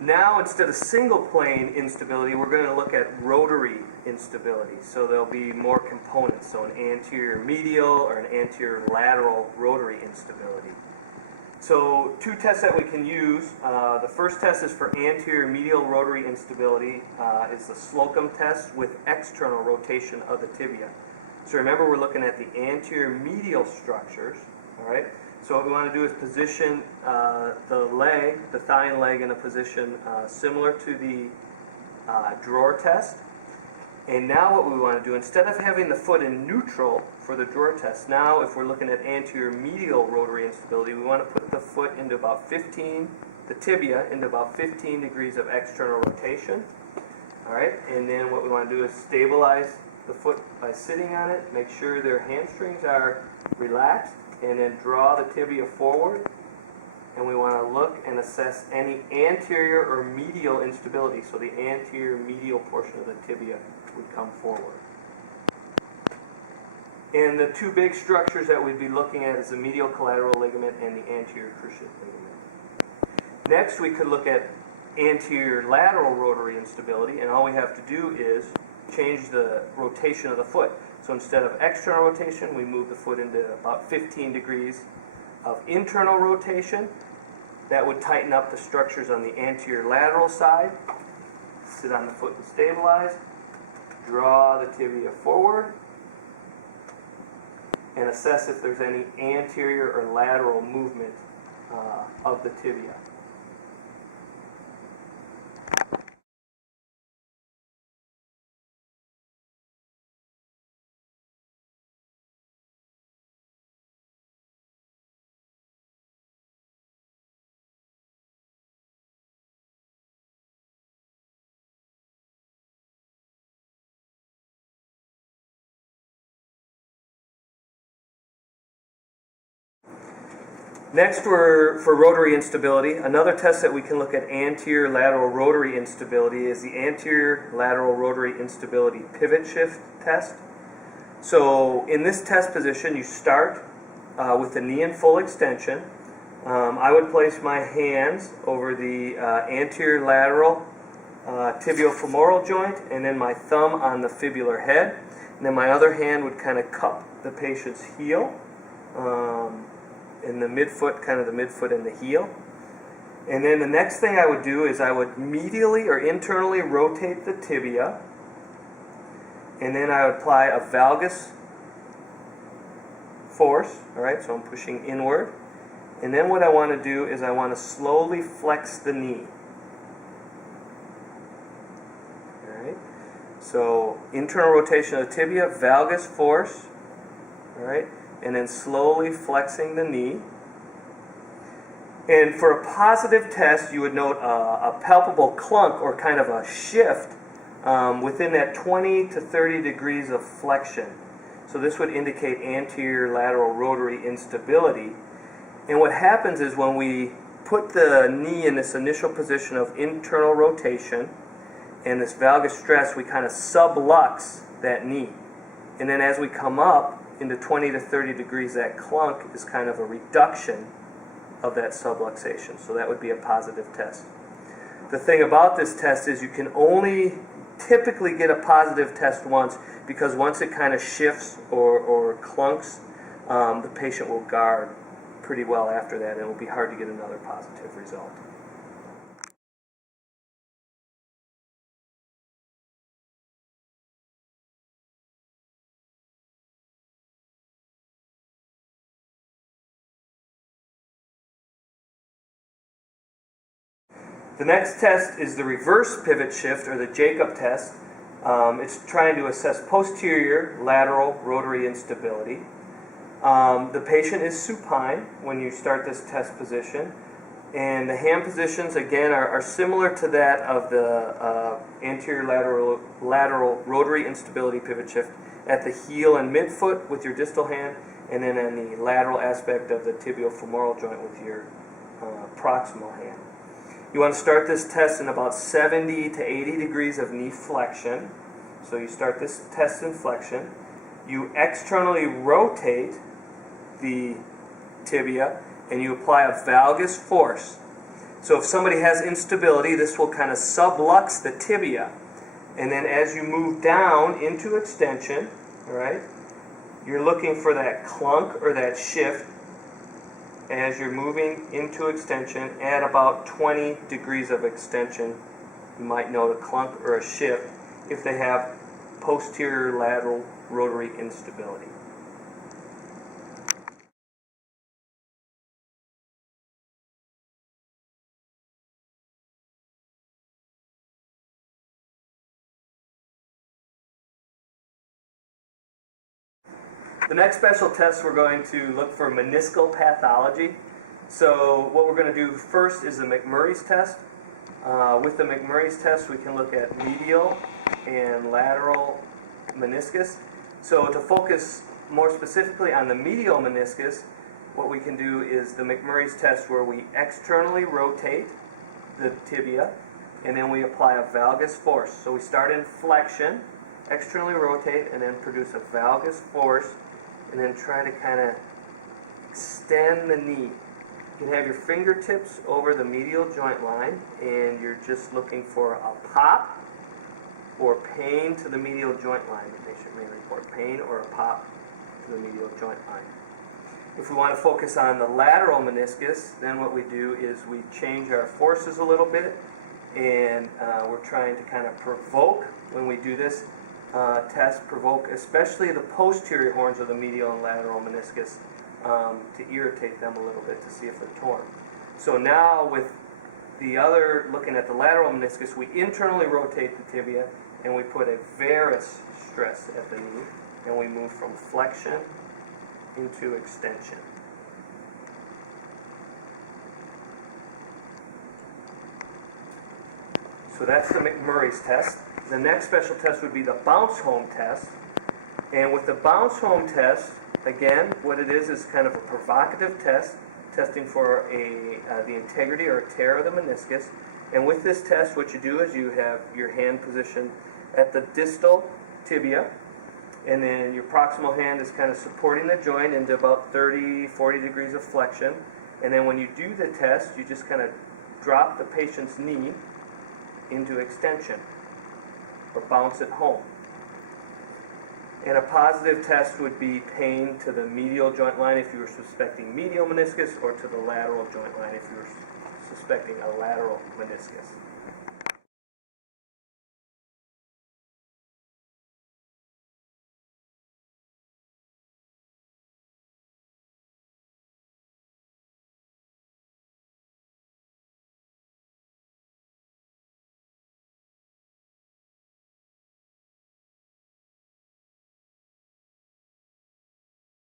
Now, instead of single plane instability, we're going to look at rotary instability. So there'll be more components, so an anterior medial or an anterior lateral rotary instability. So two tests that we can use. The first test is for anterior medial rotary instability. Is the Slocum test with external rotation of the tibia. So remember, we're looking at the anterior medial structures. All right. So what we want to do is position the leg, the thigh and leg, in a position similar to the drawer test. And now what we want to do, instead of having the foot in neutral for the drawer test, now if we're looking at anterior medial rotary instability, we want to put the foot into about 15, the tibia into about 15 degrees of external rotation. All right, and then what we want to do is stabilize the foot by sitting on it, make sure their hamstrings are relaxed, and then draw the tibia forward. And we want to look and assess any anterior or medial instability. So the anterior medial portion of the tibia would come forward. And the two big structures that we'd be looking at is the medial collateral ligament and the anterior cruciate ligament. Next, we could look at anterior lateral rotary instability, and all we have to do is change the rotation of the foot. So instead of external rotation, we move the foot into about 15 degrees of internal rotation. That would tighten up the structures on the anterior lateral side. Sit on the foot and stabilize. Draw the tibia forward. And assess if there's any anterior or lateral movement of the tibia. Next, for rotary instability, another test that we can look at anterior lateral rotary instability is the anterior lateral rotary instability pivot shift test. So in this test position, you start with the knee in full extension. I would place my hands over the anterior lateral tibiofemoral joint, and then my thumb on the fibular head. And then my other hand would kind of cup the patient's heel. In the midfoot, kind of the midfoot and the heel. And then the next thing I would do is I would medially or internally rotate the tibia, and then I would apply a valgus force. All right, so I'm pushing inward. And then what I want to do is I want to slowly flex the knee. All right, so internal rotation of the tibia, valgus force. All right. And then slowly flexing the knee. And for a positive test, you would note a palpable clunk or kind of a shift within that 20 to 30 degrees of flexion. So this would indicate anterior lateral rotary instability. And what happens is when we put the knee in this initial position of internal rotation and this valgus stress, we kind of sublux that knee. And then as we come up into 20 to 30 degrees, that clunk is kind of a reduction of that subluxation. So that would be a positive test. The thing about this test is you can only typically get a positive test once, because once it kind of shifts or clunks, the patient will guard pretty well after that, and it will be hard to get another positive result. The next test is the reverse pivot shift, or the Jacob test. It's trying to assess posterior lateral rotary instability. The patient is supine when you start this test position. And the hand positions, again, are similar to that of the anterior lateral rotary instability pivot shift at the heel and midfoot with your distal hand, and then on the lateral aspect of the tibiofemoral joint with your proximal hand. You want to start this test in about 70 to 80 degrees of knee flexion. So you start this test in flexion. You externally rotate the tibia, and you apply a valgus force. So if somebody has instability, this will kind of sublux the tibia. And then as you move down into extension, all right, you're looking for that clunk or that shift as you're moving into extension at about 20 degrees of extension. You might note a clunk or a shift if they have posterior lateral rotary instability. The next special test, we're going to look for meniscal pathology. So what we're going to do first is the McMurray's test. With the McMurray's test, we can look at medial and lateral meniscus. So to focus more specifically on the medial meniscus, what we can do is the McMurray's test, where we externally rotate the tibia and then we apply a valgus force. So we start in flexion, externally rotate, and then produce a valgus force, and then try to kind of extend the knee. You can have your fingertips over the medial joint line, and you're just looking for a pop or pain to the medial joint line. The patient may report pain or a pop to the medial joint line. If we want to focus on the lateral meniscus, then what we do is we change our forces a little bit, and we're trying to kind of provoke, when we do this test, provoke especially the posterior horns of the medial and lateral meniscus to irritate them a little bit to see if they're torn. So now with the other, looking at the lateral meniscus, we internally rotate the tibia and we put a varus stress at the knee, and we move from flexion into extension. So that's the McMurray's test. The next special test would be the bounce home test. And with the bounce home test, again, what it is kind of a provocative test, testing for the integrity or a tear of the meniscus. And with this test, what you do is you have your hand positioned at the distal tibia, and then your proximal hand is kind of supporting the joint into about 30-40 degrees of flexion. And then when you do the test, you just kind of drop the patient's knee into extension, or bounce it home. And a positive test would be pain to the medial joint line if you were suspecting medial meniscus, or to the lateral joint line if you were suspecting a lateral meniscus.